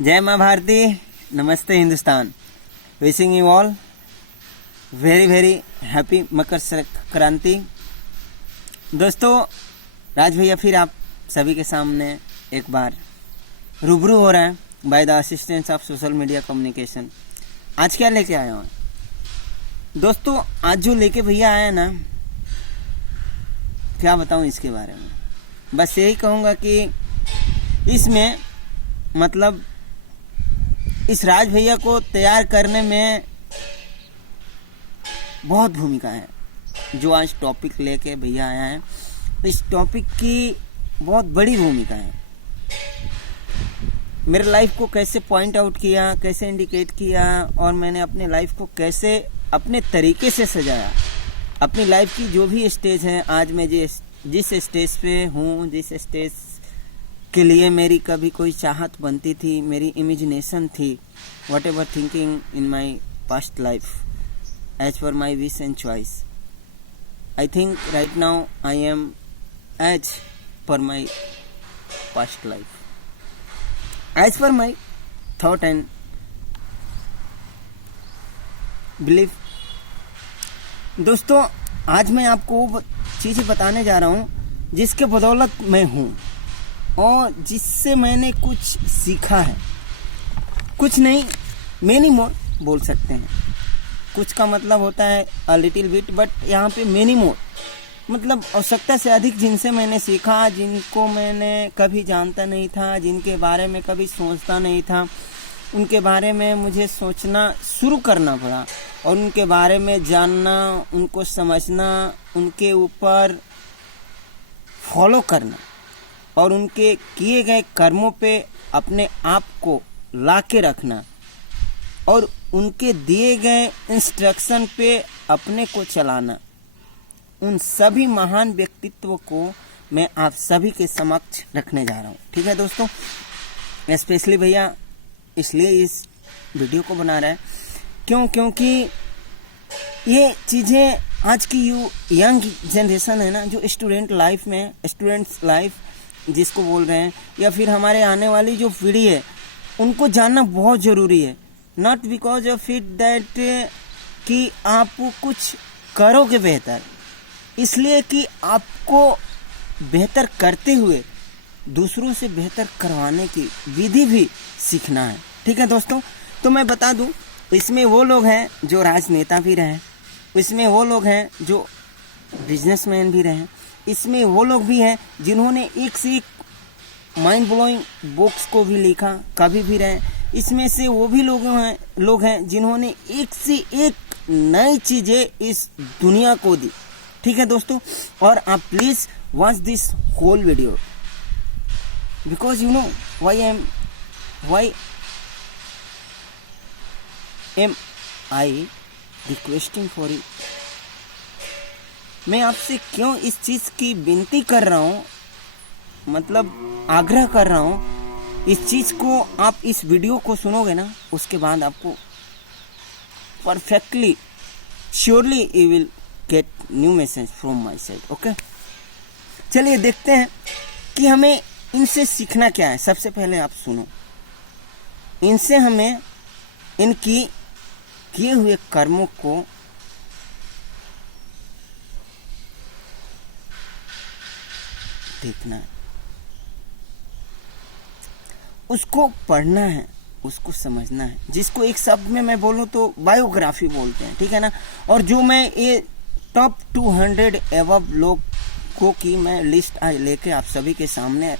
जय माँ भारती, नमस्ते Hindustan. Wishing you all very very happy Makar Sankranti. दोस्तों, राज भैया फिर आप सभी के सामने एक बार रूबरू हो रहे हैं bye the assistance of social media communication. आज क्या लेके आया हूँ दोस्तों? आज जो लेके भैया आया ना, क्या बताऊँ इसके बारे में। बस यही कहूँगा कि इसमें मतलब इस राज भैया को तैयार करने में बहुत भूमिका है। जो आज टॉपिक लेके भैया आया है, इस टॉपिक की बहुत बड़ी भूमिका है। मेरे लाइफ को कैसे पॉइंट आउट किया, कैसे इंडिकेट किया, और मैंने अपने लाइफ को कैसे अपने तरीके से सजाया। अपनी लाइफ की जो भी स्टेज है, आज मैं जिस स्टेज पे हूँ, जिस स्टेज के लिए मेरी कभी कोई चाहत बनती थी, मेरी इमेजिनेशन थी, whatever thinking in my past life as per my wish and choice, I think right now I am as per my past life, as per my thought and belief. दोस्तों, आज मैं आपको वो चीज़ें बताने जा रहा हूँ जिसके बदौलत मैं हूँ और जिससे मैंने कुछ सीखा है। कुछ नहीं, मेनी मोर बोल सकते हैं। कुछ का मतलब होता है अ लिटिल बिट, बट यहाँ पे मेनी मोर मतलब आवश्यकता से अधिक, जिनसे मैंने सीखा, जिनको मैंने कभी जानता नहीं था, जिनके बारे में कभी सोचता नहीं था, उनके बारे में मुझे सोचना शुरू करना पड़ा और उनके बारे में जानना, उनको समझना, उनके ऊपर फॉलो करना और उनके किए गए कर्मों पे अपने आप को ला के रखना और उनके दिए गए इंस्ट्रक्शन पे अपने को चलाना। उन सभी महान व्यक्तित्व को मैं आप सभी के समक्ष रखने जा रहा हूँ। ठीक है दोस्तों, स्पेशली भैया इसलिए इस वीडियो को बना रहा है क्योंकि ये चीज़ें आज की यंग जनरेशन है ना, जो स्टूडेंट लाइफ में, स्टूडेंट्स लाइफ जिसको बोल रहे हैं, या फिर हमारे आने वाली जो पीढ़ी है, उनको जानना बहुत ज़रूरी है। Not because of it that कि आप कुछ करोगे बेहतर, इसलिए कि आपको बेहतर करते हुए दूसरों से बेहतर करवाने की विधि भी सीखना है। ठीक है दोस्तों, तो मैं बता दूं, इसमें वो लोग हैं जो राजनेता भी रहे, इसमें वो लोग हैं जो बिजनेसमैन भी रहे, इसमें वो लोग भी हैं जिन्होंने एक से एक माइंड ब्लोइंग बुक्स को भी लिखा, कभी भी रहे। इसमें से वो भी लोग हैं जिन्होंने एक से एक नई चीज़ें इस दुनिया को दी। ठीक है दोस्तों, और आप please watch this whole video because you know why am I requesting for it. मैं आपसे क्यों इस चीज़ की विनती कर रहा हूँ, मतलब आग्रह कर रहा हूँ, इस चीज़ को आप इस वीडियो को सुनोगे ना, उसके बाद आपको perfectly surely you will get new message from my side. Okay, चलिए देखते हैं कि हमें इनसे सीखना क्या है। सबसे पहले आप सुनो, इनसे हमें इनकी किए हुए कर्मों को देखना है, उसको पढ़ना है, उसको समझना है, जिसको एक शब्द में मैं बोलूँ तो बायोग्राफी बोलते हैं। ठीक है ना, और जो मैं ये टॉप 200 एवब लोगों की मैं लिस्ट आज लेके आप सभी के सामने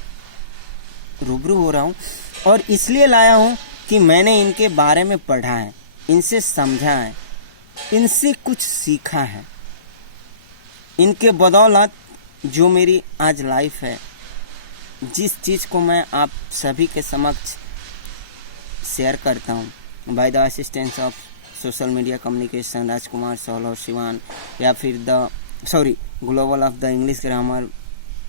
रूबरू हो रहा हूँ, और इसलिए लाया हूँ कि मैंने इनके बारे में पढ़ा है, इनसे समझा है, इनसे कुछ सीखा है। इनके बदौलत जो मेरी आज लाइफ है, जिस चीज़ को मैं आप सभी के समक्ष शेयर करता हूँ by the assistance of social media communication, Rajkumar Sol और शिवान, या फिर global of the English grammar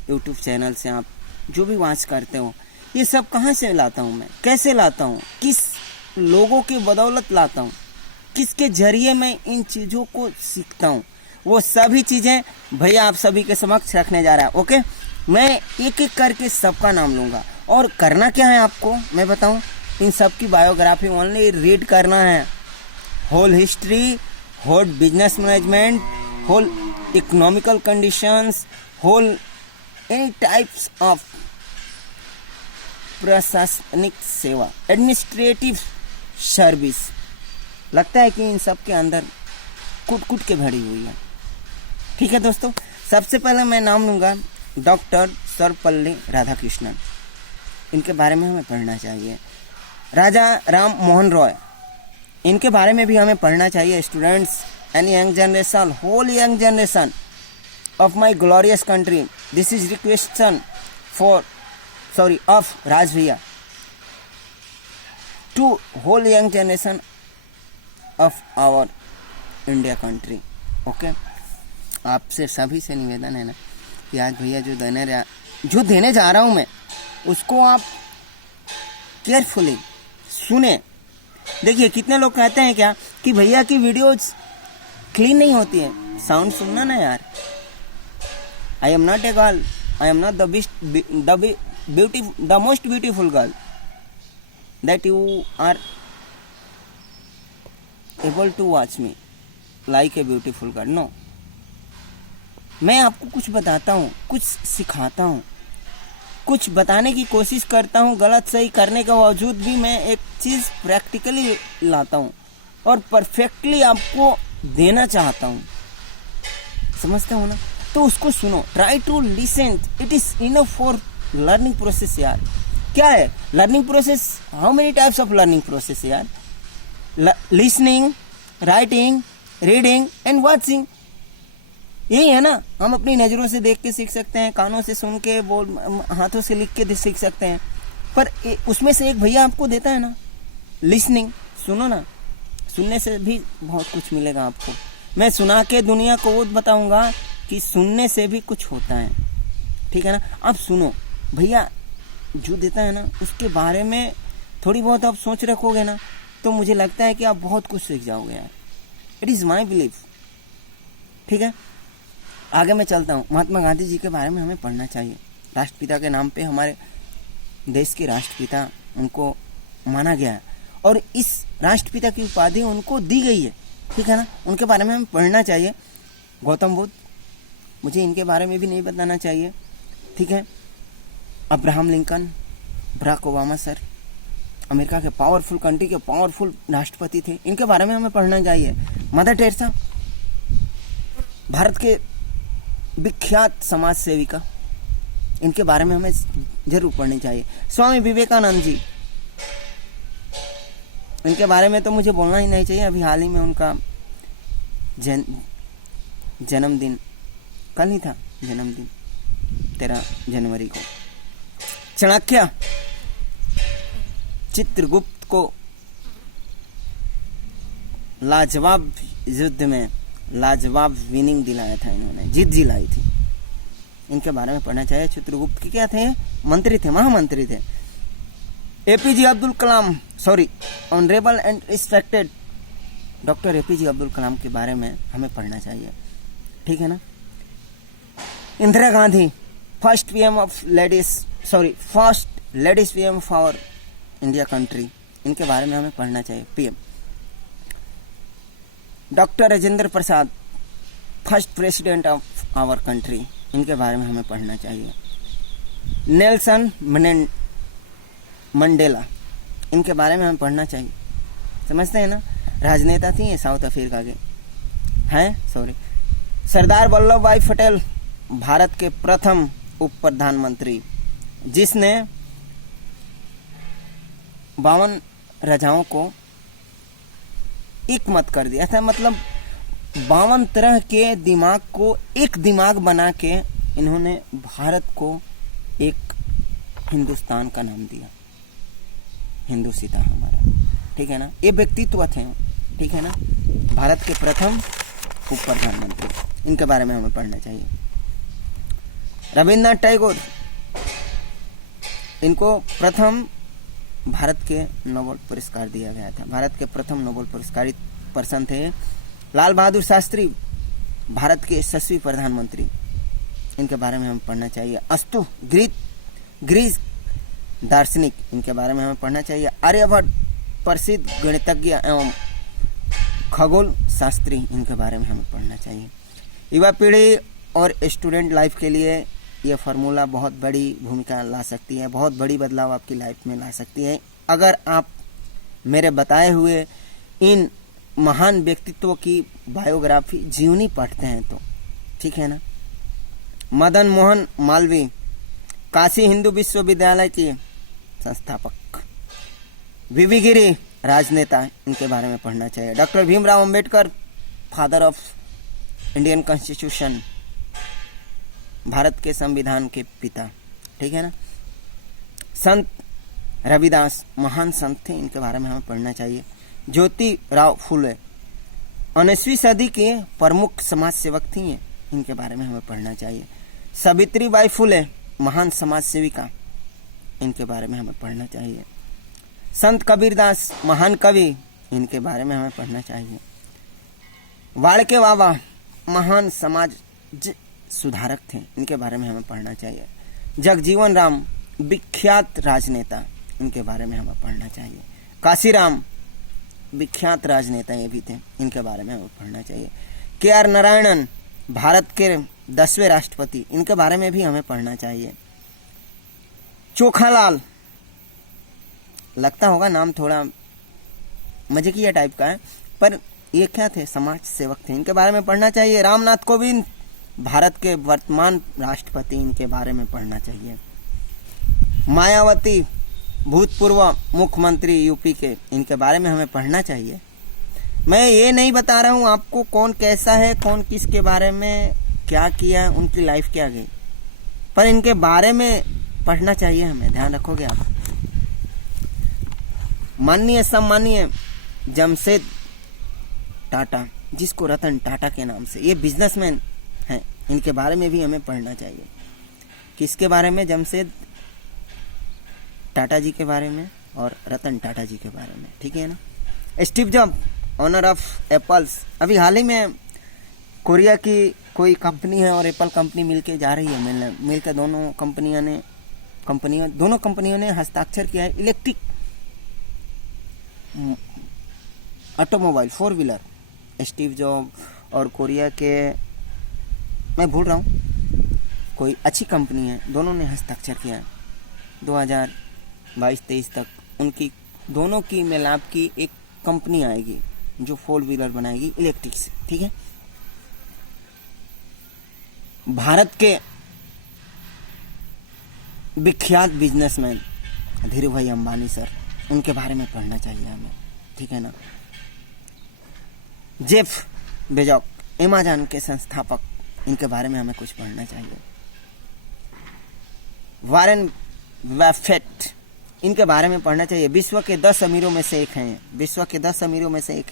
YouTube channel से आप जो भी वॉच करते हो, ये सब कहाँ से लाता हूँ मैं, कैसे लाता हूँ, किस लोगों के बदौलत लाता हूँ, किसके जरिए मैं इन चीज़ों को सीखता हूँ, वो सभी चीज़ें भैया आप सभी के समक्ष रखने जा रहा है। ओके, मैं एक एक करके सबका नाम लूँगा और करना क्या है आपको मैं बताऊँ, इन सब की बायोग्राफी ओनली रीड करना है। Whole history, whole business management, whole economical conditions, whole any types of प्रशासनिक सेवा, एडमिनिस्ट्रेटिव सर्विस, लगता है कि इन सब के अंदर कूट कूट के भरी हुई है। ठीक है दोस्तों, सबसे पहले मैं नाम लूँगा डॉक्टर सर्वपल्ली राधाकृष्णन। इनके बारे में हमें पढ़ना चाहिए। राजा राम मोहन रॉय, इनके बारे में भी हमें पढ़ना चाहिए। Students and young generation, whole young generation of my glorious country, this is request of Raj भैया to whole young generation of our India country. Okay, आपसे सभी से निवेदन है ना कि आज भैया जो देने जा रहा हूँ मैं, उसको आप केयरफुली सुने। देखिए, कितने लोग कहते हैं क्या कि भैया की वीडियोज क्लीन नहीं होती है। साउंड सुनना ना यार। I am not a girl, I am not the most beautiful girl that you are able to watch me like a beautiful girl. No, मैं आपको कुछ बताता हूँ, कुछ सिखाता हूँ, कुछ बताने की कोशिश करता हूँ। गलत सही करने के बावजूद भी मैं एक चीज़ प्रैक्टिकली लाता हूँ और परफेक्टली आपको देना चाहता हूँ। समझते हो ना? तो उसको सुनो, try to listen, it is enough for learning process यार। क्या है learning process? How many types of learning process यार? Listening, writing, reading and watching, यही है ना। हम अपनी नज़रों से देख के सीख सकते हैं, कानों से सुन के, हाथों से लिख के सीख सकते हैं, पर उसमें से एक भैया आपको देता है ना लिसनिंग। सुनो ना, सुनने से भी बहुत कुछ मिलेगा आपको। मैं सुना के दुनिया को वो बताऊंगा कि सुनने से भी कुछ होता है। ठीक है ना? अब सुनो, भैया जो देता है ना उसके बारे में थोड़ी बहुत आप सोच रखोगे ना, तो मुझे लगता है कि आप बहुत कुछ सीख जाओगे यार। It is my belief. ठीक है, आगे मैं चलता हूँ। महात्मा गांधी जी के बारे में हमें पढ़ना चाहिए। राष्ट्रपिता के नाम पे हमारे देश के राष्ट्रपिता उनको माना गया है और इस राष्ट्रपिता की उपाधि उनको दी गई है। ठीक है ना? उनके बारे में हमें पढ़ना चाहिए। गौतम बुद्ध, मुझे इनके बारे में भी नहीं बताना चाहिए। ठीक है, Abraham Lincoln, Barack Obama sir, America के पावरफुल कंट्री के पावरफुल राष्ट्रपति थे, इनके बारे में हमें पढ़ना चाहिए। मदर टेरेसा, भारत के विख्यात समाज सेविका, इनके बारे में हमें जरूर पढ़नी चाहिए। स्वामी विवेकानंद जी, इनके बारे में तो मुझे बोलना ही नहीं चाहिए। अभी हाल ही में उनका जन्मदिन, कल ही था जन्मदिन, 13 जनवरी को। चाणक्य, चित्रगुप्त को लाजवाब युद्ध में लाजवाब विनिंग दिलाया था, इन्होंने जीत दिलाई थी। इनके बारे में पढ़ना चाहिए। चित्रगुप्त के क्या थे? मंत्री थे, महामंत्री थे। APJ Abdul Kalam, honourable and respected doctor APJ Abdul Kalam के बारे में हमें पढ़ना चाहिए। ठीक है ना? Indira Gandhi, first ladies PM of our India country, इनके बारे में हमें पढ़ना चाहिए। PM doctor Rajendra Prasad, first president of our country, इनके बारे में हमें पढ़ना चाहिए। नेल्सन मंडेला, इनके बारे में हमें पढ़ना चाहिए। समझते हैं ना? राजनेता थी ये, साउथ अफ्रीका के हैं। सरदार वल्लभ भाई पटेल, भारत के प्रथम उप प्रधानमंत्री, जिसने 52 राजाओं को एक मत कर दिया था। मतलब 52 तरह के दिमाग को एक दिमाग बना के इन्होंने भारत को एक हिंदुस्तान का नाम दिया। हिंदू सीता हमारा। ठीक है ना? ये व्यक्तित्व थे। ठीक है ना? भारत के प्रथम उप प्रधानमंत्री, इनके बारे में हमें पढ़ना चाहिए। रविन्द्रनाथ टैगोर, इनको प्रथम भारत के नोबेल पुरस्कार दिया गया था। भारत के प्रथम नोबेल पुरस्कारित पर्सन थे। लाल बहादुर शास्त्री, भारत के यशस्वी प्रधानमंत्री, इनके बारे में हमें पढ़ना चाहिए। अस्तु ग्रीस दार्शनिक, इनके बारे में हमें पढ़ना चाहिए। आर्यभट्ट प्रसिद्ध गणितज्ञ एवं खगोल शास्त्री, इनके बारे में हमें पढ़ना चाहिए। युवा पीढ़ी और स्टूडेंट लाइफ के लिए ये फार्मूला बहुत बड़ी भूमिका ला सकती है, बहुत बड़ी बदलाव आपकी लाइफ में ला सकती है अगर आप मेरे बताए हुए इन महान व्यक्तित्वों की बायोग्राफी जीवनी पढ़ते हैं तो, ठीक है ना। मदन मोहन मालवीय, काशी हिंदू विश्वविद्यालय के संस्थापक। वीवी गिरी, राजनेता, इनके बारे में पढ़ना चाहिए। Doctor Bhimrao Ambedkar, father of Indian constitution, Bharat के संविधान के पिता, ठीक है ना। संत रविदास, महान संत थे, इनके बारे में हमें पढ़ना चाहिए। ज्योतिराव फुले, 19वीं सदी के प्रमुख समाज सेवक थी, इनके बारे में हमें पढ़ना चाहिए। सावित्रीबाई फुले, महान समाज सेविका, इनके बारे में हमें पढ़ना चाहिए। संत कबीरदास, महान कवि, इनके बारे में हमें पढ़ना चाहिए। वाड़के बाबा, महान समाज सुधारक थे, इनके बारे में हमें पढ़ना चाहिए। जगजीवन राम, विख्यात राजनेता, इनके बारे में हमें पढ़ना चाहिए। काशीराम, विख्यात राजनेता ये भी थे, इनके बारे में हमें पढ़ना चाहिए। के.आर. नारायणन, भारत के 10वें राष्ट्रपति, इनके बारे में भी हमें पढ़ना चाहिए। चोखालाल, लगता होगा नाम थोड़ा मजेकिया टाइप का है, पर ये क्या थे, समाज सेवक थे, इनके बारे में पढ़ना चाहिए। रामनाथ कोविंद, भारत के वर्तमान राष्ट्रपति, इनके बारे में पढ़ना चाहिए। मायावती, भूतपूर्व मुख्यमंत्री यूपी के, इनके बारे में हमें पढ़ना चाहिए। मैं ये नहीं बता रहा हूँ आपको कौन कैसा है, कौन किसके बारे में क्या किया, उनकी लाइफ क्या गई, पर इनके बारे में पढ़ना चाहिए हमें, ध्यान रखोगे आप। माननीय सम्मानीय जमशेद टाटा, जिसको रतन टाटा के नाम से, ये बिजनेसमैन हैं, इनके बारे में भी हमें पढ़ना चाहिए। किसके बारे में, जमशेद टाटा जी के बारे में और रतन टाटा जी के बारे में, ठीक है ना। Steve Job, owner of Apple's, अभी हाल ही में कोरिया की कोई कंपनी है और एप्पल कंपनी मिलके जा रही है, मिलकर दोनों कंपनियों ने हस्ताक्षर किया है electric automobile 4 wheeler. Steve job और कोरिया के, मैं भूल रहा हूँ, कोई अच्छी कंपनी है, दोनों ने हस्ताक्षर किया है। 2022-23 तक उनकी दोनों की मिलाप की एक कंपनी आएगी जो 4 व्हीलर बनाएगी इलेक्ट्रिक से, ठीक है। भारत के विख्यात बिजनेसमैन धीरू भाई अंबानी सर, उनके बारे में पढ़ना चाहिए हमें, ठीक है ना। जेफ बेजोस, अमेज़न के संस्थापक, इनके बारे में हमें कुछ पढ़ना चाहिए। वारेन बफेट, इनके बारे में पढ़ना चाहिए। विश्व के 10 अमीरों में से एक हैं,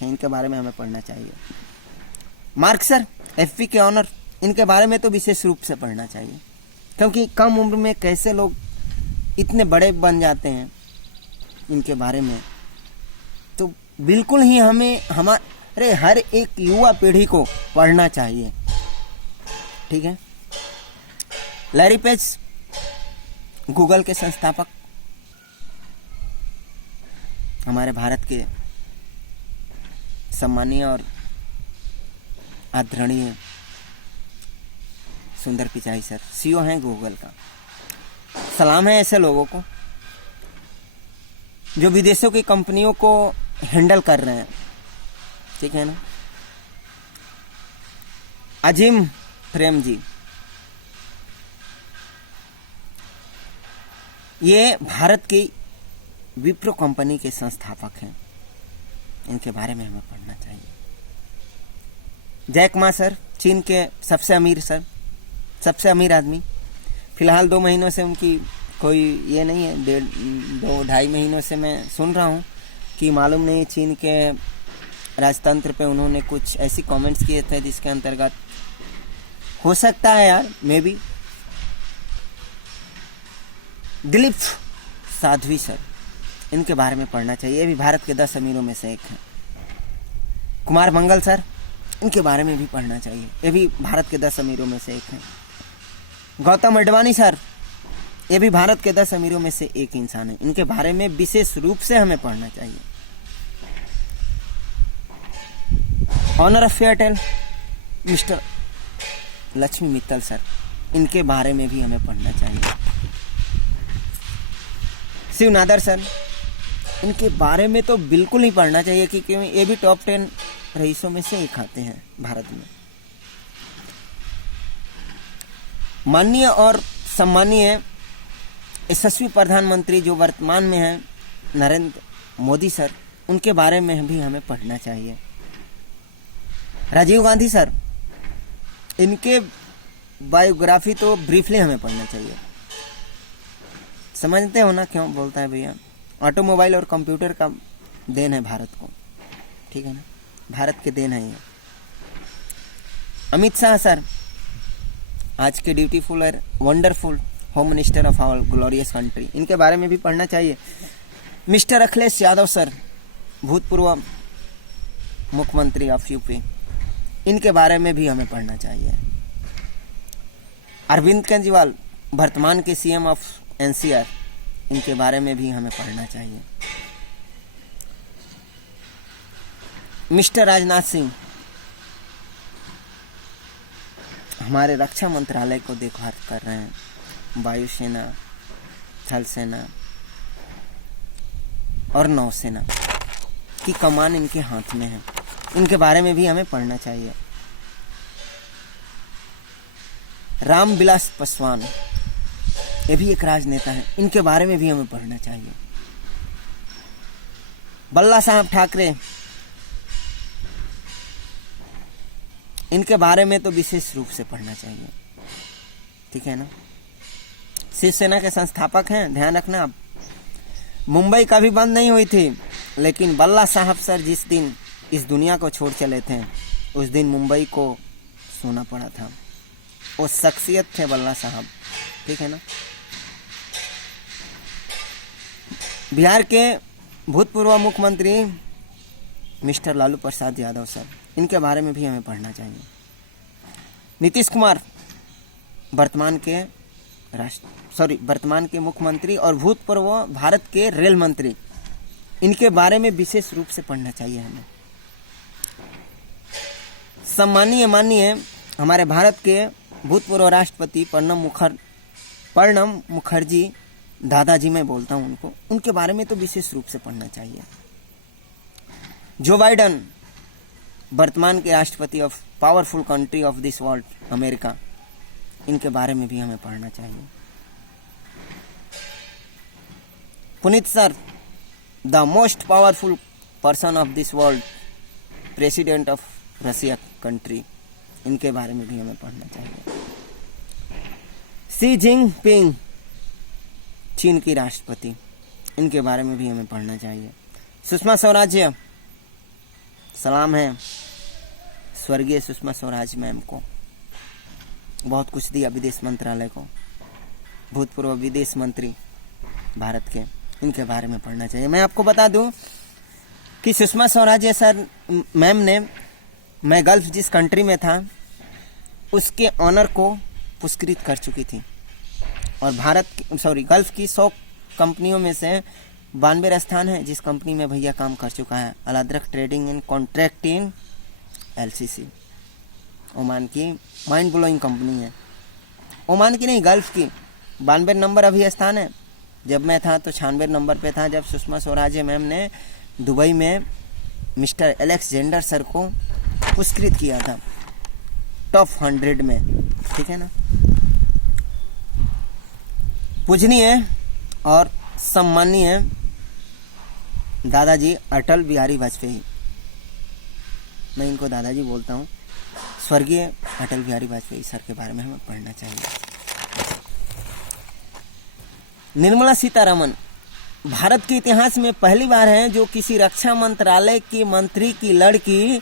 इनके बारे में हमें पढ़ना चाहिए। मार्क्सर, एफपी के ऑनर, इनके बारे में तो विशेष रूप से पढ़ना चाहिए, क्योंकि कम उम्र में कैसे लोग इतने बड़े बन जाते हैं, इनके बारे में तो बिल्कुल ही हमें हमारे हर एक युवा पीढ़ी को पढ़ना चाहिए, ठीक है। लैरी पेज, गूगल के संस्थापक, हमारे भारत के सम्मानीय और आदरणीय सुंदर पिचाई सर, सीईओ हैं गूगल का। सलाम है ऐसे लोगों को जो विदेशों की कंपनियों को हैंडल कर रहे हैं, ठीक है ना। अजीम प्रेम जी, ये भारत की विप्रो कंपनी के संस्थापक हैं, इनके बारे में हमें पढ़ना चाहिए। जैक मा सर, चीन के सबसे अमीर आदमी, फिलहाल 2 महीनों से उनकी कोई ये नहीं है, 2-2.5 महीनों से मैं सुन रहा हूँ कि मालूम नहीं चीन के राजतंत्र पे उन्होंने कुछ ऐसी कमेंट्स किए थे जिसके अंतर्गत हो सकता है यार, may be. Dilip Sadhvi sir, इनके बारे में पढ़ना चाहिए, ये भी भारत के 10 अमीरों में से एक हैं। कुमार मंगल सर, इनके बारे में भी पढ़ना चाहिए, ये भी भारत के 10 अमीरों में से एक हैं। गौतम अडवाणी सर, ये भी भारत के 10 अमीरों में से एक इंसान है। इनके बारे में विशेष रूप से हमें पढ़ना चाहिए। Owner of Airtel mister Lakshmi Mittal sir, इनके बारे में भी हमें पढ़ना चाहिए। शिव नादर सर, इनके बारे में तो बिल्कुल ही पढ़ना चाहिए क्योंकि ये भी टॉप 10 रईसों में से एक आते हैं भारत में। माननीय और सम्मानीय यशस्वी प्रधानमंत्री जो वर्तमान में हैं नरेंद्र मोदी सर, उनके बारे में भी हमें पढ़ना चाहिए। राजीव गांधी सर, इनके बायोग्राफी तो ब्रीफली हमें पढ़ना चाहिए। समझते हो ना क्यों बोलता है भैया, ऑटोमोबाइल और कंप्यूटर का देन है भारत को, ठीक है ना, भारत के देन है ये। अमित शाह सर, आज के ब्यूटीफुल और wonderful home minister of our glorious country, इनके बारे में भी पढ़ना चाहिए। मिस्टर अखिलेश यादव सर, भूतपूर्व मुख्यमंत्री ऑफ यूपी, इनके बारे में भी हमें पढ़ना चाहिए। अरविंद केजरीवाल, वर्तमान के सीएम ऑफ एनसीआर, इनके बारे में भी हमें पढ़ना चाहिए। मिस्टर राजनाथ सिंह, हमारे रक्षा मंत्रालय को देखभाल कर रहे हैं, वायुसेना, थल सेना और नौसेना की कमान इनके हाथ में है, इनके बारे में भी हमें पढ़ना चाहिए। रामविलास पासवान, ये भी एक राजनेता है, इनके बारे में भी हमें पढ़ना चाहिए। बल्ला साहब ठाकरे, इनके बारे में तो विशेष रूप से पढ़ना चाहिए, ठीक है ना। शिवसेना के संस्थापक हैं, ध्यान रखना आप। मुंबई कभी बंद नहीं हुई थी, लेकिन बल्ला साहब सर जिस दिन इस दुनिया को छोड़ चले थे, उस दिन मुंबई को सोना पड़ा था। वो शख्सियत थे बल्ला साहब, ठीक है ना। बिहार के भूतपूर्व मुख्यमंत्री मिस्टर लालू प्रसाद यादव सर, इनके बारे में भी हमें पढ़ना चाहिए। नीतीश कुमार, वर्तमान के मुख्यमंत्री और भूतपूर्व भारत के रेल मंत्री, इनके बारे में विशेष रूप से पढ़ना चाहिए हमें। सम्मानीय माननीय हमारे भारत के भूतपूर्व राष्ट्रपति प्रणब मुखर्जी, दादाजी मैं बोलता हूं उनको, उनके बारे में तो विशेष रूप से पढ़ना चाहिए। जो बाइडन, वर्तमान के राष्ट्रपति of powerful country of this world America, इनके बारे में भी हमें पढ़ना चाहिए। Puneet sir, the most powerful person of this world, president of Russia country, इनके बारे में भी हमें पढ़ना चाहिए। शी जिनपिंग, चीन की राष्ट्रपति, इनके बारे में भी हमें पढ़ना चाहिए। सुषमा स्वराज, सलाम है स्वर्गीय सुषमा स्वराज मैम को, बहुत कुछ दिया विदेश मंत्रालय को, भूतपूर्व विदेश मंत्री भारत के, इनके बारे में पढ़ना चाहिए। मैं आपको बता दूं कि सुषमा स्वराज सर मैम ने, मैं गल्फ जिस कंट्री में था उसके ऑनर को पुरस्कृत कर चुकी थी, और गल्फ की 100 कंपनियों में से 92 स्थान है जिस कंपनी में भैया काम कर चुका है। Al Adrak trading and contracting LCC, Oman की माइंड ब्लोइंग कंपनी है। ओमान की नहीं, गल्फ की। 92 नंबर अभी स्थान है, जब मैं था तो 96 नंबर पे था, जब सुषमा स्वराज मैम ने दुबई में मिस्टर अलेक्जेंडर सर को पुरस्कृत किया था टॉप 100 में, ठीक है ना। पूजनीय और सम्मानीय दादाजी अटल बिहारी वाजपेयी, मैं इनको दादाजी बोलता हूँ, स्वर्गीय अटल बिहारी वाजपेयी सर के बारे में हमें पढ़ना चाहिए। निर्मला सीतारमण, भारत के इतिहास में पहली बार है जो किसी रक्षा मंत्रालय की मंत्री की लड़की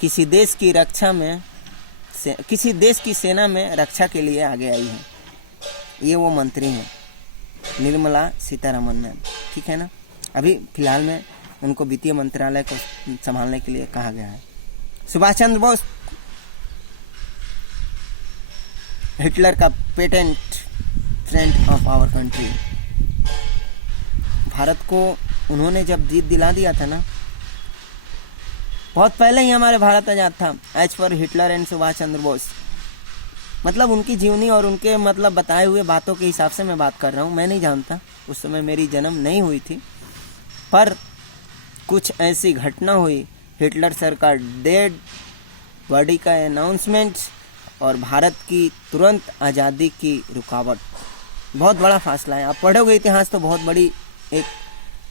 किसी देश की सेना में रक्षा के लिए आगे आई है। ये वो मंत्री हैं निर्मला सीतारमण मैम, ठीक है ना। अभी फिलहाल में उनको वित्तीय मंत्रालय को संभालने के लिए कहा गया है। सुभाष चंद्र बोस, हिटलर का patent friend of our country. Bharat को उन्होंने जब जीत दिला दिया था ना, बहुत पहले ही हमारे भारत आजाद था। एज पर हिटलर एंड सुभाष चंद्र बोस, मतलब उनकी जीवनी और उनके मतलब बताए हुए बातों के हिसाब से मैं बात कर रहा हूँ। मैं नहीं जानता, उस समय मेरी जन्म नहीं हुई थी, पर कुछ ऐसी घटना हुई, हिटलर सर का डेड बॉडी का अनाउंसमेंट और भारत की तुरंत आज़ादी की रुकावट, बहुत बड़ा फासला है। आप पढ़ोगे इतिहास तो बहुत बड़ी एक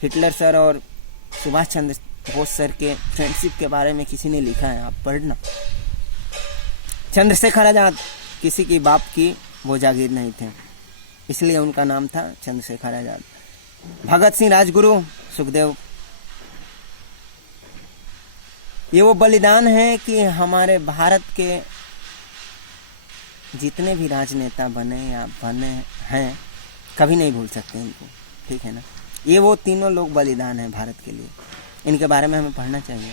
हिटलर सर और सुभाष चंद्र बोस सर के फ्रेंडशिप के बारे में किसी ने लिखा है, आप पढ़ना। चंद्रशेखर आजाद किसी की बाप की वो जागीर नहीं थे, इसलिए उनका नाम था चंद्रशेखर आजाद। भगत सिंह राजगुरु, सुखदेव, ये वो बलिदान है कि हमारे भारत के जितने भी राजनेता बने या बने हैं, कभी नहीं भूल सकते इनको, ठीक है ना। ये वो तीनों लोग बलिदान हैं भारत के लिए, इनके बारे में हमें पढ़ना चाहिए।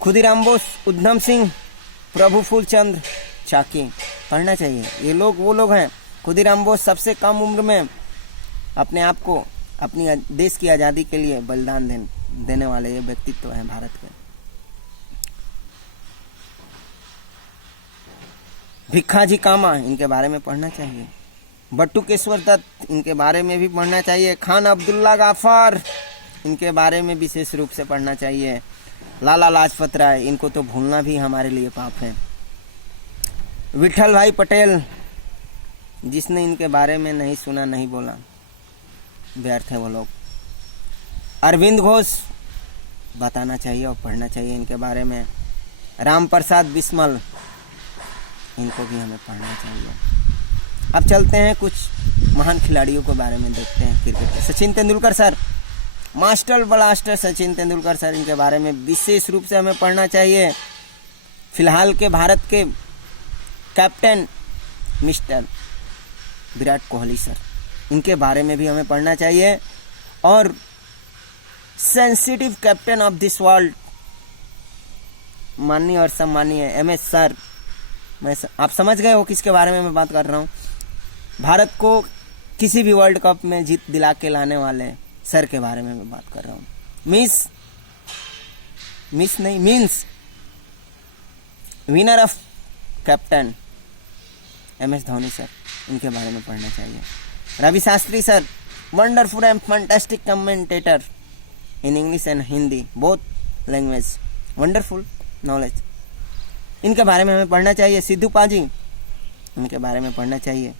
खुदीराम बोस, उधम सिंह, प्रभु फूल चंद्र चाकी, पढ़ना चाहिए। ये लोग वो लोग हैं। खुदीराम बोस सबसे कम उम्र में अपने आप को अपनी देश की आज़ादी के लिए बलिदान देने वाले ये व्यक्तित्व हैं भारत के। भिखाजी कामा, इनके बारे में पढ़ना चाहिए। बटुकेश्वर दत्त, इनके बारे में भी पढ़ना चाहिए। खान अब्दुल्ला गाफर, इनके बारे में विशेष रूप से पढ़ना चाहिए। लाला लाजपत राय, इनको तो भूलना भी हमारे लिए पाप है। विठल भाई पटेल, जिसने इनके बारे में नहीं सुना नहीं बोला, व्यर्थ है वो लोग। अरविंद घोष, बताना चाहिए और पढ़ना चाहिए इनके बारे में। राम प्रसाद बिस्मल, इनको भी हमें पढ़ना चाहिए। अब चलते हैं कुछ महान खिलाड़ियों के बारे में देखते हैं क्रिकेट के। Sachin Tendulkar sir, master blaster Sachin Tendulkar sir, इनके बारे में विशेष रूप से हमें पढ़ना चाहिए। फिलहाल के भारत के captain mister Virat Kohli sir, इनके बारे में भी हमें पढ़ना चाहिए। और sensitive captain of this world, माननीय और सम्मानीय MS सर, आप समझ गए हो किसके बारे में मैं बात कर रहा हूँ। भारत को किसी भी वर्ल्ड कप में जीत दिला के लाने वाले सर के बारे में मैं बात कर रहा हूँ। Means winner of captain MS Dhoni sir, इनके बारे में पढ़ना चाहिए। Ravi Shastri sir, wonderful and fantastic commentator in English and Hindi, both language, wonderful knowledge, इनके बारे में हमें पढ़ना चाहिए। सिद्धू पाजी, इनके बारे में पढ़ना चाहिए।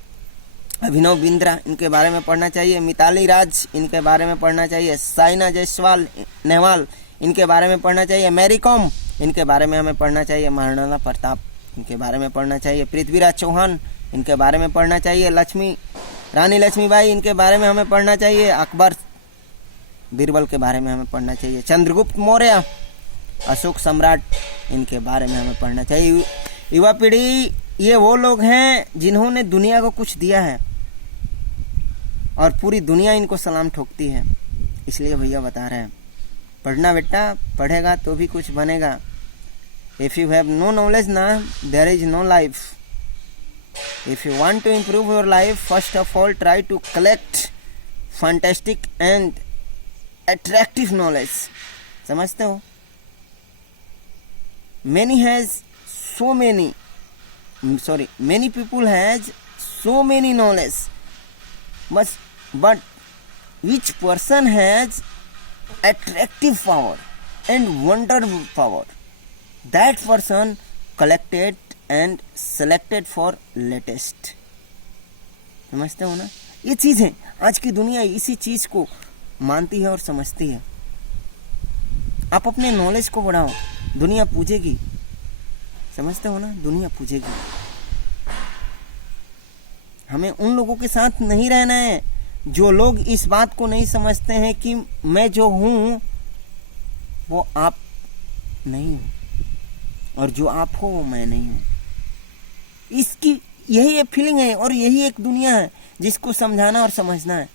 अभिनव बिंद्रा, इनके बारे में पढ़ना चाहिए। मिताली राज, इनके बारे में पढ़ना चाहिए। साइना नेहवाल, इनके बारे में पढ़ना चाहिए। मैरी कॉम, इनके बारे में हमें पढ़ना चाहिए। महाराणा प्रताप, इनके बारे में पढ़ना चाहिए। पृथ्वीराज चौहान, इनके बारे में पढ़ना चाहिए। रानी लक्ष्मीबाई, इनके बारे में हमें पढ़ना चाहिए। अकबर बीरबल के बारे में हमें पढ़ना चाहिए। चंद्रगुप्त मौर्य, अशोक सम्राट, इनके बारे में हमें पढ़ना चाहिए। युवा पीढ़ी, ये वो लोग हैं जिन्होंने दुनिया को कुछ दिया है और पूरी दुनिया इनको सलाम ठोकती है, इसलिए भैया बता रहे हैं, पढ़ना बेटा, पढ़ेगा तो भी कुछ बनेगा। If you have no knowledge ना, there is no life. If you want to improve your life, first of all try to collect fantastic and attractive knowledge. समझते हो? many people has so many knowledge, but which person has attractive power and wonderful power, that person collected and selected for latest। समझते हो ना? ये चीज़ है, आज की दुनिया इसी चीज़ को मानती है और समझती है। आप अपने नॉलेज को बढ़ाओ, दुनिया पूजेगी। समझते हो ना? दुनिया पूजेगी। हमें उन लोगों के साथ नहीं रहना है जो लोग इस बात को नहीं समझते हैं कि मैं जो हूं वो आप नहीं हो और जो आप हो वो मैं नहीं हूं। इसकी यही एक फीलिंग है और यही एक दुनिया है जिसको समझाना और समझना है।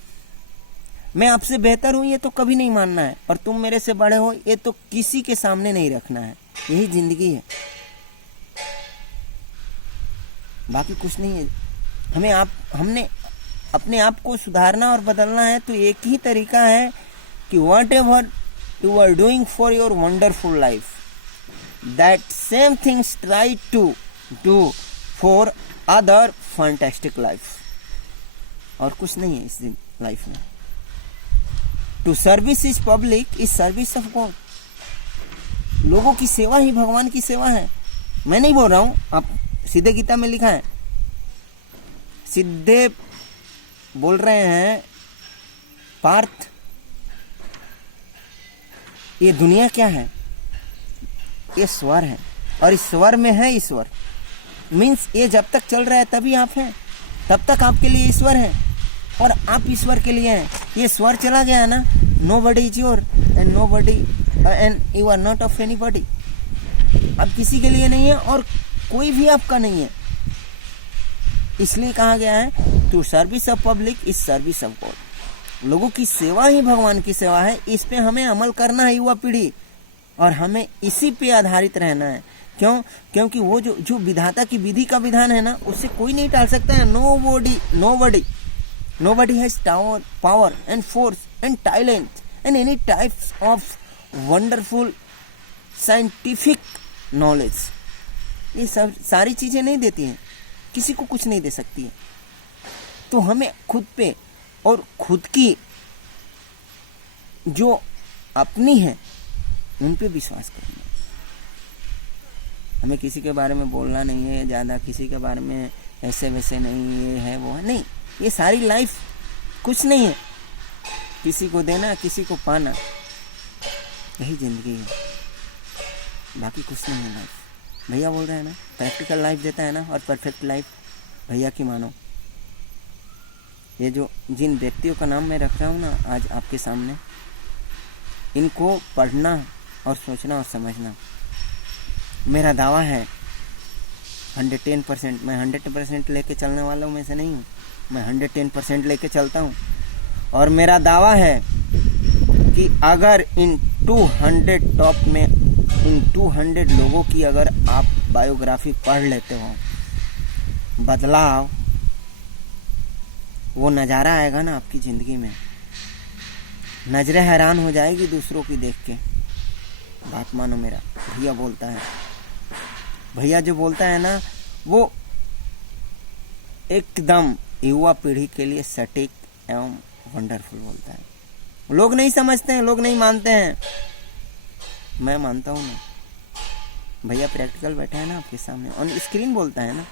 मैं आपसे बेहतर हूं ये तो कभी नहीं मानना है, और तुम मेरे से बड़े हो ये तो किसी के सामने नहीं रखना है। यही जिंदगी है, बाकी कुछ नहीं है। हमने अपने आप को सुधारना और बदलना है, तो एक ही तरीका है कि whatever you are doing for your wonderful life, that same things try to do for other fantastic life. और कुछ नहीं है इस लाइफ में। To service is public is service of God. लोगों की सेवा ही भगवान की सेवा है। मैं नहीं बोल रहा हूं, आप सीधे गीता में लिखा है, सीधे बोल रहे हैं पार्थ, ये दुनिया क्या है? ये स्वर है, और इस स्वर में है ईश्वर। मीन्स ये जब तक चल रहा है तभी आप हैं, तब तक आपके लिए ईश्वर है और आप ईश्वर के लिए हैं। ये स्वर चला गया ना, nobody is your and nobody and you are not of anybody. अब किसी के लिए नहीं है और कोई भी आपका नहीं है। इसलिए कहा गया है to service of public is service of God. लोगों की सेवा ही भगवान की सेवा है। इस पे हमें अमल करना है, युवा पीढ़ी, और हमें इसी पे आधारित रहना है। क्यों? क्योंकि वो जो विधाता की विधि का विधान है ना, उससे कोई नहीं टाल सकता है। Nobody has power and force and talent and any types of wonderful scientific knowledge। ये सब सारी चीजें नहीं देती हैं, किसी को कुछ नहीं दे सकती है। तो हमें खुद पे और खुद की जो अपनी है उन पे विश्वास करना। हमें किसी के बारे में बोलना नहीं है ज़्यादा, किसी के बारे में ऐसे वैसे नहीं, ये है वो है नहीं। ये सारी लाइफ कुछ नहीं है, किसी को देना किसी को पाना, यही जिंदगी है, बाकी कुछ नहीं है लाइफ। भैया बोल रहे हैं ना, प्रैक्टिकल लाइफ देता है ना, और परफेक्ट लाइफ भैया की मानो। ये जो जिन व्यक्तियों का नाम मैं रख रहा हूँ ना आज आपके सामने, इनको पढ़ना और सोचना और समझना। मेरा दावा है 110%, मैं 100% लेके चलने वालों में से नहीं हूँ, मैं 110% लेके चलता हूँ। और मेरा दावा है कि अगर इन 200 टॉप में इन 200 लोगों की अगर आप बायोग्राफी पढ़ लेते हो, बदलाव वो नज़ारा आएगा ना आपकी ज़िंदगी में, नजरें हैरान हो जाएगी दूसरों की देख के। बात मानो, मेरा भैया बोलता है, भैया जो बोलता है ना वो एकदम युवा पीढ़ी के लिए सटीक एवं वंडरफुल बोलता है। लोग नहीं समझते हैं, लोग नहीं मानते हैं, मैं मानता हूँ ना। भैया प्रैक्टिकल बैठा है ना आपके सामने, ऑन स्क्रीन बोलता है ना।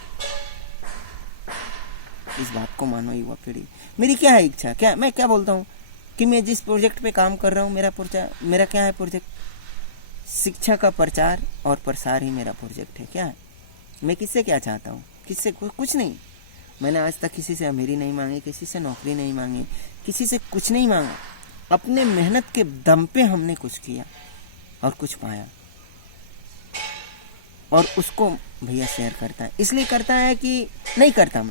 इस बात को मानो युवा पीढ़ी। मेरी क्या है इच्छा, क्या मैं क्या बोलता हूँ कि मैं जिस प्रोजेक्ट पे काम कर रहा हूँ, मेरा क्या है प्रोजेक्ट? शिक्षा का प्रचार और प्रसार ही मेरा प्रोजेक्ट है। क्या है? मैं किससे क्या चाहता हूँ? किससे कुछ नहीं। मैंने आज तक किसी से अमीरी नहीं मांगी, किसी से नौकरी नहीं मांगी, किसी से कुछ नहीं मांगा। अपने मेहनत के दम पे हमने कुछ किया और कुछ पाया, और उसको भैया शेयर करता है। इसलिए करता है कि नहीं करता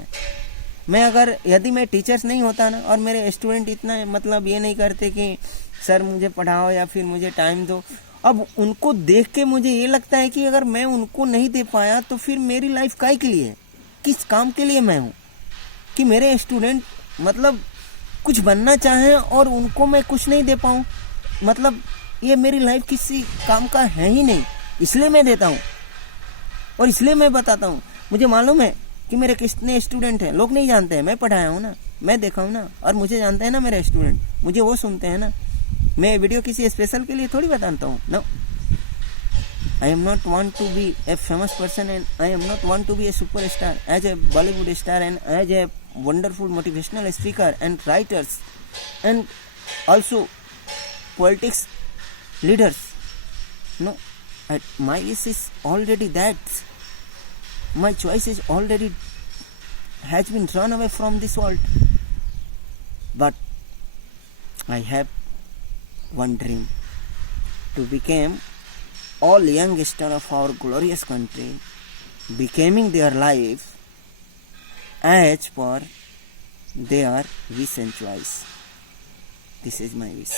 मैं अगर यदि मैं टीचर्स नहीं होता ना, और मेरे स्टूडेंट इतना मतलब ये नहीं करते कि सर मुझे पढ़ाओ या फिर मुझे टाइम दो, अब उनको देख के मुझे ये लगता है कि अगर मैं उनको नहीं दे पाया तो फिर मेरी लाइफ काहे के लिए है? किस काम के लिए मैं हूँ कि मेरे स्टूडेंट मतलब कुछ बनना चाहें और उनको मैं कुछ नहीं दे पाऊँ? मतलब ये मेरी लाइफ किसी काम का है ही नहीं। इसलिए मैं देता हूँ और इसलिए मैं बताता हूँ। मुझे मालूम है कि मेरे कितने स्टूडेंट हैं, लोग नहीं जानते हैं, मैं पढ़ाया हूँ ना, मैं देखा हूँ ना, और मुझे जानते हैं ना मेरे स्टूडेंट, मुझे वो सुनते हैं ना। मैं वीडियो किसी स्पेशल के लिए थोड़ी बताता हूँ। No, I am not want to be a famous person and I am not want to be a super star as a Bollywood star and as a wonderful motivational speaker and writers and also politics leaders. No, my wish is already that. My choice is already has been run away from this world. But I have one dream, to become all youngster of our glorious country, becoming their life as per their wish and choice. This is my wish,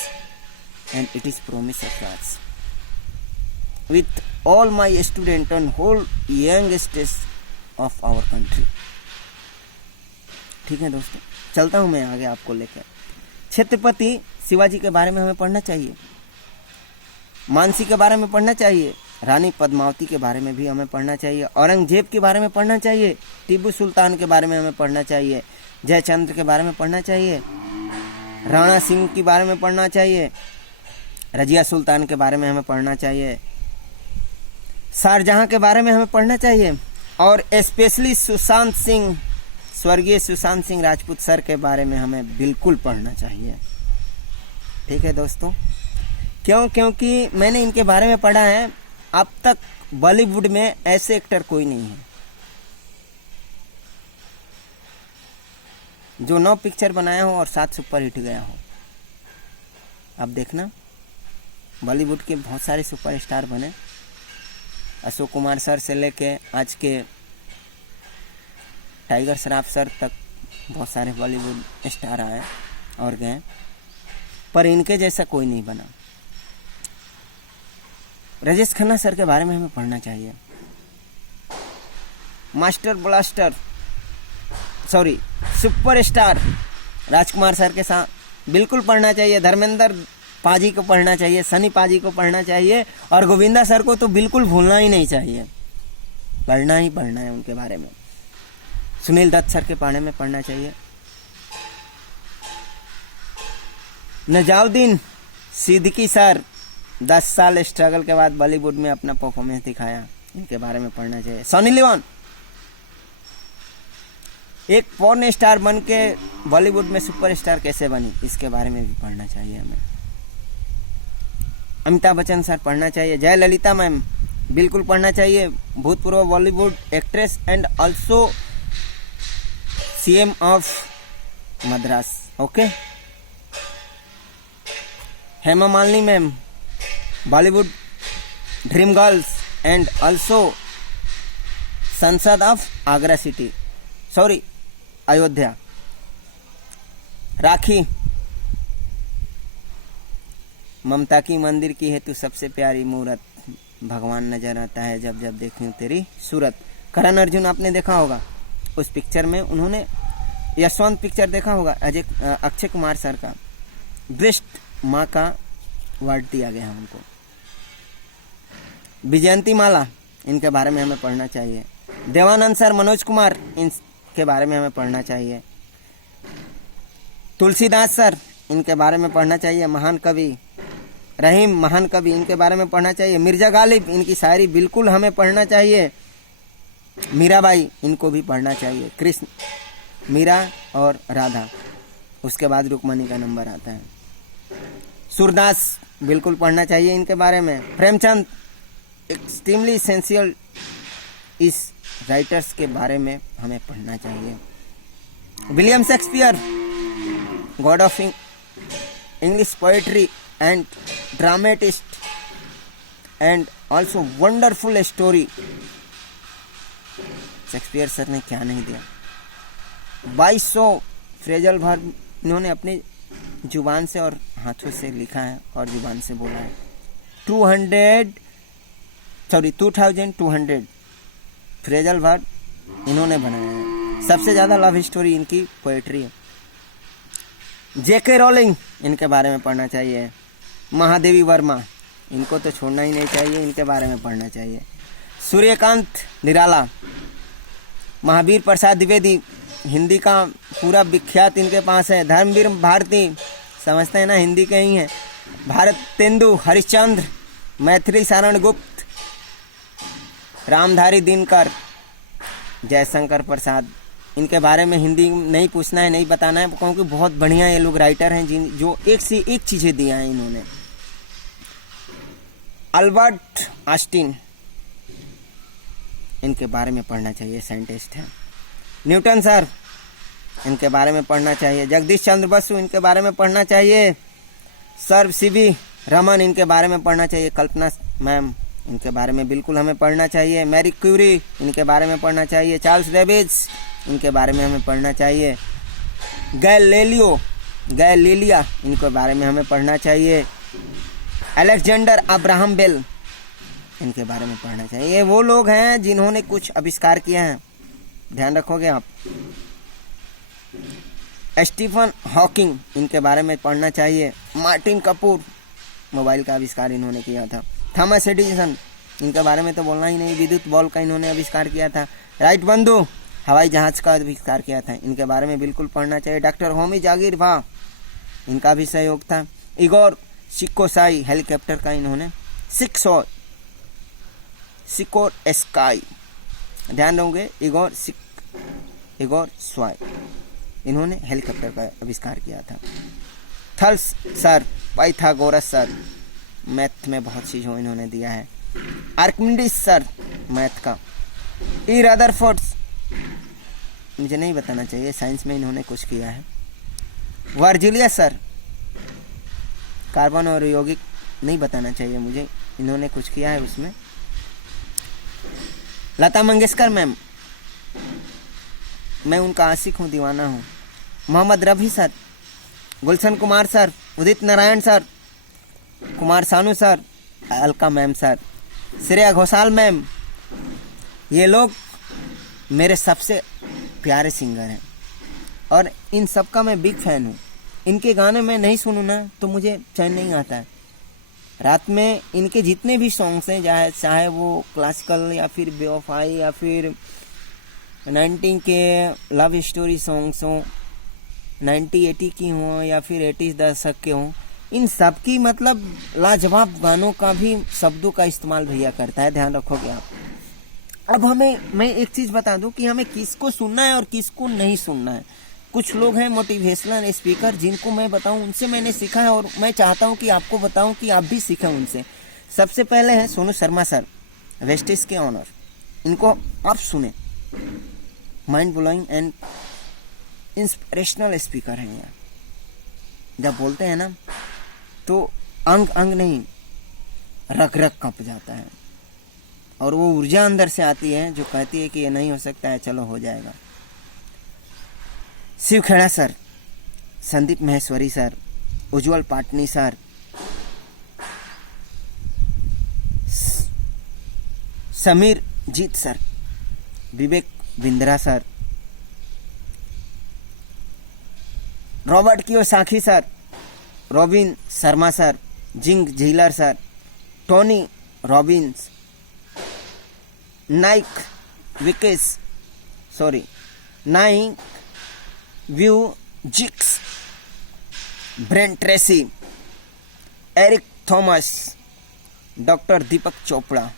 and it is promise of ours. With all my students and whole youngsters of our country. ठीक है दोस्तों, चलता हूँ मैं आगे आपको लेकर। छत्रपति शिवाजी के बारे में हमें पढ़ना चाहिए, मानसी के बारे में पढ़ना चाहिए, रानी पद्मावती के बारे में भी हमें पढ़ना चाहिए, औरंगजेब के बारे में पढ़ना चाहिए, टीपू सुल्तान के बारे में हमें पढ़ना चाहिए, जयचंद्र के बारे में पढ़ना चाहिए, राणा सिंह के बारे में पढ़ना चाहिए, रजिया सुल्तान के बारे में हमें पढ़ना चाहिए, शाहजहां के बारे में हमें पढ़ना चाहिए, और स्पेशली सुशांत सिंह, स्वर्गीय सुशांत सिंह राजपूत सर के बारे में हमें बिल्कुल पढ़ना चाहिए। ठीक है दोस्तों, क्योंकि मैंने इनके बारे में पढ़ा है। अब तक बॉलीवुड में ऐसे एक्टर कोई नहीं है जो 9 पिक्चर बनाया हो और 7 सुपरहिट गया हो। अब देखना, बॉलीवुड के बहुत सारे सुपरस्टार बने, अशोक कुमार सर से लेके आज के टाइगर श्रॉफ सर तक बहुत सारे बॉलीवुड स्टार आए और गए, पर इनके जैसा कोई नहीं बना। राजेश खन्ना सर के बारे में हमें पढ़ना चाहिए, मास्टर ब्लास्टर सुपरस्टार राजकुमार सर के साथ बिल्कुल पढ़ना चाहिए, धर्मेंद्र पाजी को पढ़ना चाहिए, सनी पाजी को पढ़ना चाहिए, और गोविंदा सर को तो बिल्कुल भूलना ही नहीं चाहिए, पढ़ना ही पढ़ना है उनके बारे में। सुनील दत्त सर के बारे में पढ़ना चाहिए, नजाउद्दीन सिद्दीकी सर 10 साल स्ट्रगल के बाद बॉलीवुड में अपना परफॉर्मेंस दिखाया, इनके बारे में पढ़ना चाहिए। सनी लियोन एक पॉर्न स्टार बन के बॉलीवुड में सुपरस्टार कैसे बनी, इसके बारे में भी पढ़ना चाहिए हमें। अमिताभ बच्चन सर पढ़ना चाहिए, जयललिता मैम बिल्कुल पढ़ना चाहिए, भूतपूर्व Bollywood actress and also CM of Madras. Okay, Hema Malini ma'am Bollywood dream girls and also संसद ऑफ आगरा सिटी, अयोध्या। राखी ममता की मंदिर की है तू सबसे प्यारी मूरत, भगवान नजर आता है जब जब देखूं तेरी सूरत। करण अर्जुन आपने देखा होगा, उस पिक्चर में उन्होंने यशवंत पिक्चर देखा होगा, अक्षय कुमार सर का बेस्ट माँ का अवार्ड दिया गया हमको। विजयंती माला, इनके बारे में हमें पढ़ना चाहिए। देवानंद सर, मनोज कुमार, इनके बारे में हमें पढ़ना चाहिए। तुलसीदास सर, इनके बारे में पढ़ना चाहिए, महान कवि। रहीम, महान कवि, इनके बारे में पढ़ना चाहिए। मिर्जा गालिब, इनकी शायरी बिल्कुल हमें पढ़ना चाहिए। मीराबाई, इनको भी पढ़ना चाहिए। कृष्ण, मीरा और राधा, उसके बाद रुक्मणी का नंबर आता है। सूरदास बिल्कुल पढ़ना चाहिए इनके बारे में। प्रेमचंद, एक्सट्रीमली एसेंशियल, इस राइटर्स के बारे में हमें पढ़ना चाहिए। William Shakespeare, God of English poetry and dramatist and also wonderful story. Shakespeare sir ने क्या नहीं दिया। 2200 फ्रेजल वर्ब इन्होंने अपनी जुबान से और हाथों से लिखा है और जुबान से बोला है। 2200 फ्रेजल वर्ब इन्होंने बनाया है। सबसे ज़्यादा लव स्टोरी इनकी पोएट्री है। जेके रोलिंग, इनके बारे में पढ़ना चाहिए। महादेवी वर्मा, इनको तो छोड़ना ही नहीं चाहिए, इनके बारे में पढ़ना चाहिए। सूर्यकांत निराला, महावीर प्रसाद द्विवेदी, हिंदी का पूरा विख्यात इनके पास है। धर्मवीर भारती, समझते हैं ना, हिंदी के ही हैं। भारत तेंदु, हरिश्चंद्र, मैथिली सारण गुप्त, रामधारी दिनकर, जयशंकर प्रसाद, इनके बारे में हिंदी नहीं पूछना है, नहीं बताना है, क्योंकि बहुत बढ़िया ये लोग राइटर हैं जो एक से एक चीज़ें दिया है इन्होंने। अल्बर्ट आइंस्टीन, इनके बारे में पढ़ना चाहिए, साइंटिस्ट हैं। न्यूटन सर, इनके बारे में पढ़ना चाहिए। जगदीश चंद्र बसु, इनके बारे में पढ़ना चाहिए। सर सीवी रमन, इनके बारे में पढ़ना चाहिए। कल्पना मैम, इनके बारे में बिल्कुल हमें पढ़ना चाहिए। मैरी क्यूरी, इनके बारे में पढ़ना चाहिए। चार्ल्स डेविस, इनके बारे में हमें पढ़ना चाहिए। गैलीलिया, इनके बारे में हमें पढ़ना चाहिए। अलेक्जेंडर अब्राहम बेल, इनके बारे में पढ़ना चाहिए। ये वो लोग हैं जिन्होंने कुछ आविष्कार किए हैं, ध्यान रखोगे आप। स्टीफन हॉकिंग, इनके बारे में पढ़ना चाहिए। मार्टिन कपूर, मोबाइल का आविष्कार इन्होंने किया था। थॉमस एडिसन, इनके बारे में तो बोलना ही नहीं, विद्युत बल्ब का इन्होंने आविष्कार किया था। राइट बंधु, हवाई जहाज का आविष्कार किया था, इनके बारे में बिल्कुल पढ़ना चाहिए। डॉक्टर होमी जागीर भा, इनका भी सहयोग था। इगोर सिकोसाई, हेलीकॉप्टर का इन्होंने सिकोर स्काई, ध्यान दोगे, इगोर स्वाई, इन्होंने हेलीकॉप्टर का आविष्कार किया था। थल्स सर, पाइथागोरस सर, मैथ में बहुत चीज़ों इन्होंने दिया है। आर्किमिडीज सर, मैथ का। ई रदरफोर्ड, मुझे नहीं बताना चाहिए, साइंस में इन्होंने कुछ किया है। वर्जिलियस सर, कार्बन और यौगिक, नहीं बताना चाहिए मुझे, इन्होंने कुछ किया है उसमें। लता मंगेशकर मैम, मैं उनका आशिक हूँ, दीवाना हूँ। Mohammad Rafi sir, Gulshan Kumar sir, Udit Narayan sir, Kumar Sanu sir, Alka ma'am sir, Shreya Ghoshal ma'am, ये लोग मेरे सबसे प्यारे सिंगर हैं और इन सब का मैं बिग फैन हूँ। इनके गाने मैं नहीं सुनूँ ना तो मुझे चैन नहीं आता है। रात में इनके जितने भी सॉन्ग्स हैं, चाहे वो क्लासिकल या फिर बेवफाई या फिर 90 के लव स्टोरी सॉन्ग्स हों, 90-80 की हों या फिर 80 दशक के हों, इन सब की मतलब लाजवाब गानों का भी शब्दों का इस्तेमाल भैया करता है, ध्यान रखोगे आप। अब मैं एक चीज़ बता दूं कि हमें किसको सुनना है और किसको नहीं सुनना है। कुछ लोग हैं मोटिवेशनल स्पीकर, जिनको मैं बताऊं, उनसे मैंने सीखा है और मैं चाहता हूं कि आपको बताऊं कि आप भी सीखें उनसे। सबसे पहले है सोनू शर्मा सर, वेस्टिज के ऑनर, इनको आप सुने, mind blowing and inspirational speaker हैं यार। जब बोलते हैं ना तो अंग अंग नहीं, रग रग कांप जाता है और वो ऊर्जा अंदर से आती है जो कहती है कि ये नहीं हो सकता है, चलो हो जाएगा। Shiv Khera sir, Sandeep Maheshwari sir, Ujjwal Patni sir, Sameer Jeet sir, Vivek Bindra sir, Robert Kiyosaki sir, Robin Sharma sir, Zig Ziglar sir, Tony Robbins, Nick Vujicic, Brian Tracy, Eric Thomas, doctor Deepak Chopra,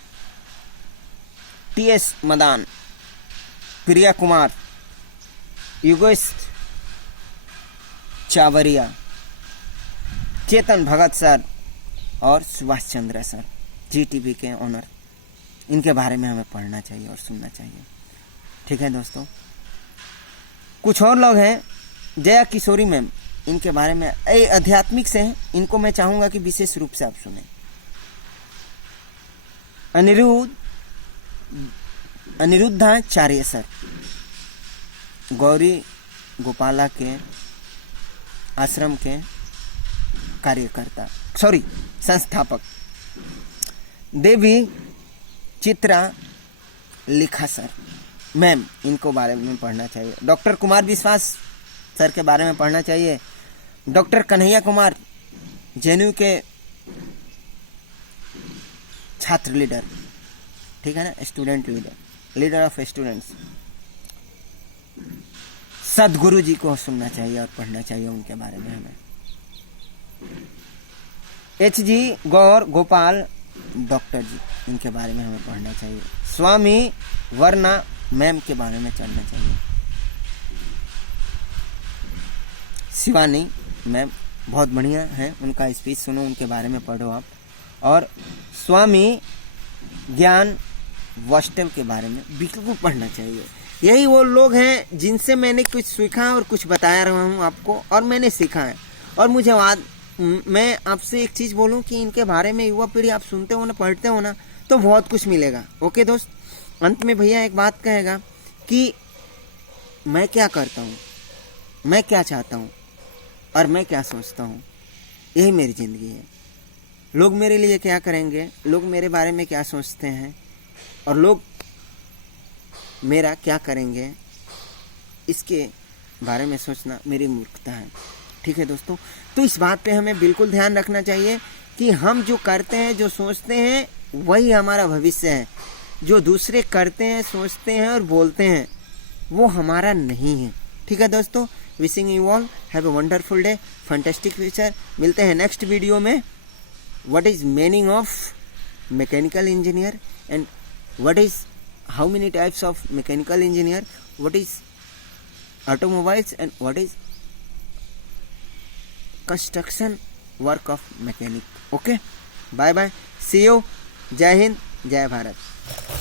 TS Madan, Priya Kumar, Yogesh Chawaria, Chetan Bhagat sir और सुभाष चंद्र सर, जीटीवी के ऑनर। इनके बारे में हमें पढ़ना चाहिए और सुनना चाहिए। ठीक है दोस्तों, कुछ और लोग हैं, जया किशोरी मैम, इनके बारे में आध्यात्मिक से हैं, इनको मैं चाहूँगा कि विशेष रूप से आप सुने। अनिरुद्धाचार्य सर, गौरी गोपाला के आश्रम के कार्यकर्ता, संस्थापक। देवी चित्रा लिखा सर मैम, इनको बारे में पढ़ना चाहिए। डॉक्टर कुमार विश्वास सर के बारे में पढ़ना चाहिए। डॉक्टर कन्हैया कुमार, जेएनयू के छात्र लीडर, ठीक है ना, स्टूडेंट लीडर ऑफ स्टूडेंट्स। सदगुरु जी को सुनना चाहिए और पढ़ना चाहिए उनके बारे में हमें। एच.जी. गौर गोपाल डॉक्टर जी, इनके बारे में हमें पढ़ना चाहिए। स्वामी वर्णा मैम के बारे में जानना चाहिए। शिवानी मैम बहुत बढ़िया है, उनका स्पीच सुनो, उनके बारे में पढ़ो आप। और स्वामी ज्ञान वैष्णव के बारे में बिल्कुल पढ़ना चाहिए। यही वो लोग हैं जिनसे मैंने कुछ सीखा और कुछ बताया रहा हूँ आपको, और मैंने सीखा है। और मुझे मैं आपसे एक चीज़ बोलूँ कि इनके बारे में युवा पीढ़ी आप सुनते हो ना, पढ़ते हो ना, तो बहुत कुछ मिलेगा। ओके दोस्त, अंत में भैया एक बात कहेगा कि मैं क्या करता हूँ, मैं क्या चाहता हूँ और मैं क्या सोचता हूँ, यही मेरी ज़िंदगी है। लोग मेरे लिए क्या करेंगे, लोग मेरे बारे में क्या सोचते हैं और लोग मेरा क्या करेंगे, इसके बारे में सोचना मेरी मूर्खता है। ठीक है दोस्तों, तो इस बात पे हमें बिल्कुल ध्यान रखना चाहिए कि हम जो करते हैं, जो सोचते हैं, वही हमारा भविष्य है। जो दूसरे करते हैं, सोचते हैं और बोलते हैं, वो हमारा नहीं है। ठीक है दोस्तों, wishing you all have a wonderful day, fantastic future. मिलते हैं नेक्स्ट वीडियो में। What is meaning of mechanical engineer and what is how many types of mechanical engineer, what is automobiles and what is construction work of mechanic. Okay, bye bye, see you, जय हिंद, जय भारत।